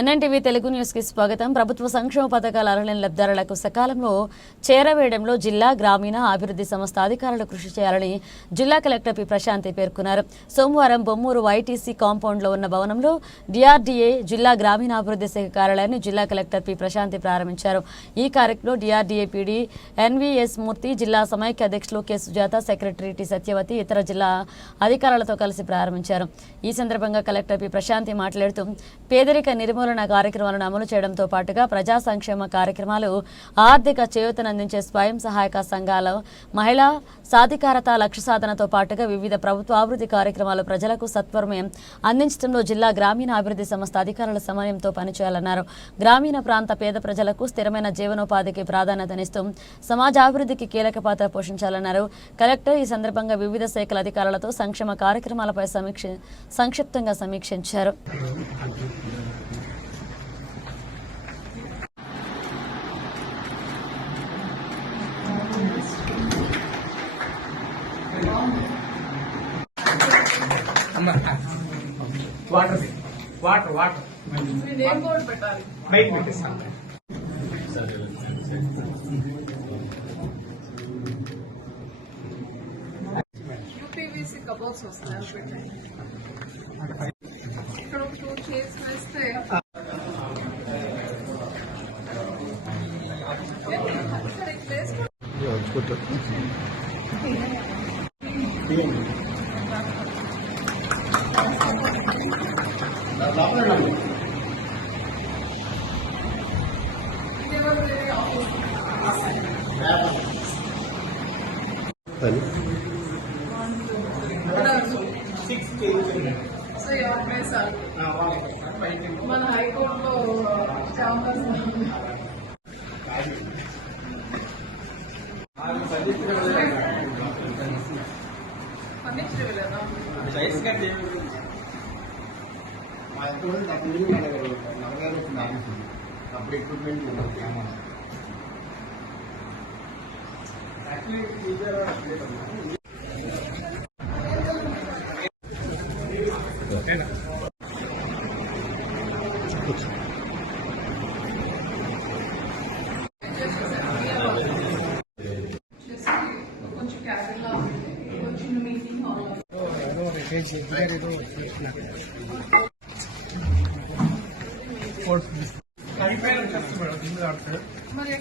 NNTV Telugu news కి స్వాగతం. ప్రభుత్వ సంక్షేమ పథకాల అర్హులైన లబ్ధిదారులకు సకాలంలో చేరవేయడంలో జిల్లా గ్రామీణ అభివృద్ధి సంస్థ అధికారులు కృషి చేయాలని జిల్లా కలెక్టర్ పి ప్రశాంతి పేర్కొన్నారు. సోమవారం బొమ్మూరు వైటీసీ కాంపౌండ్ లో ఉన్న భవనంలో డిఆర్డీఏ జిల్లా గ్రామీణాభివృద్ధి శాఖ కార్యాలయాన్ని జిల్లా కలెక్టర్ పి ప్రశాంతి ప్రారంభించారు. ఈ కార్యక్రమంలో డిఆర్డీఏ పీడీ ఎన్వీఎస్ మూర్తి, జిల్లా సమైక్య అధ్యక్షులు K Sujatha, secretary T Satyavathi ఇతర జిల్లా అధికారులతో కలిసి ప్రారంభించారు. ఈ సందర్భంగా కలెక్టర్ పి ప్రశాంతి మాట్లాడుతూ పేదరిక నిర్మూలన కార్యక్రమాలను అమలు చేయడంతో పాటుగా ప్రజా సంక్షేమ కార్యక్రమాలు, ఆర్థిక చేయూతనందించే స్వయం సహాయక సంఘాలు, మహిళా సాధికారత లక్ష్య సాధనతో పాటుగా వివిధ ప్రభుత్వ అభివృద్ధి కార్యక్రమాలు ప్రజలకు సత్వరమే అందించడంలో జిల్లా గ్రామీణ అభివృద్ధి సంస్థ అధికారుల సమన్వయంతో పనిచేయాలన్నారు. గ్రామీణ ప్రాంత పేద ప్రజలకు స్థిరమైన జీవనోపాధికి ప్రాధాన్యతనిస్తూ సమాజాభివృద్ధికి కీలక పాత్ర పోషించాలన్నారు. కలెక్టర్ ఈ సందర్భంగా వివిధ శాఖల అధికారులతో సంక్షేమ కార్యక్రమాలపై సంక్షిప్తంగా సమీక్షించారు. వాటర్ వాటర్ వాటర్ బయట పెట్టేస్తాం. యూపీవీసీ కబోర్డ్స్ వస్తాయి ఇక్కడ ఒక 2 చైర్స్ వేస్తే మన హైకోర్టులో అప్పుడు ఎక్విప్మెంట్ కొంచెం క్యాబిన్ లా కొంచెం మీటింగ్ హాల్ మరి